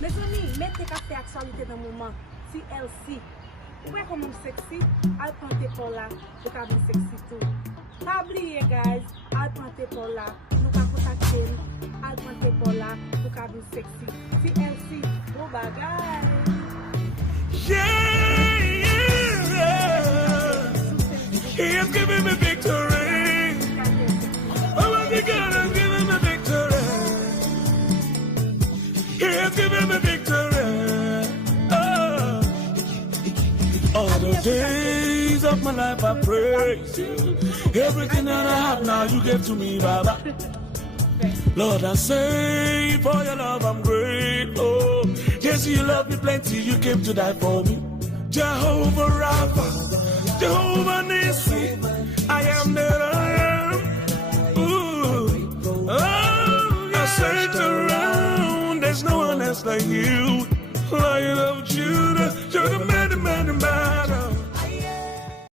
Mes amis, mettez café actualité dans le moment. Si LC. Ou est comme sexy, al prendre pour là, pour qu'elle sexy tout. Pas oublier, guys, al prendre pour là, nous qu'à contacter, al prendre pour là, pour qu'elle sexy. Si LC, gros bagage. Yeah, he has given me victory. Oh, my God has given me victory. He has given me victory. Oh. All the days of my life I praise you. Everything that I have now you give to me, Baba. Lord, I say for your love I'm grateful. Yes, you love me plenty, you came to die for me. Jehovah Rapha, Jehovah Nissi, I am that I am. Ooh. Oh, I searched around, there's no one else like you. Lion of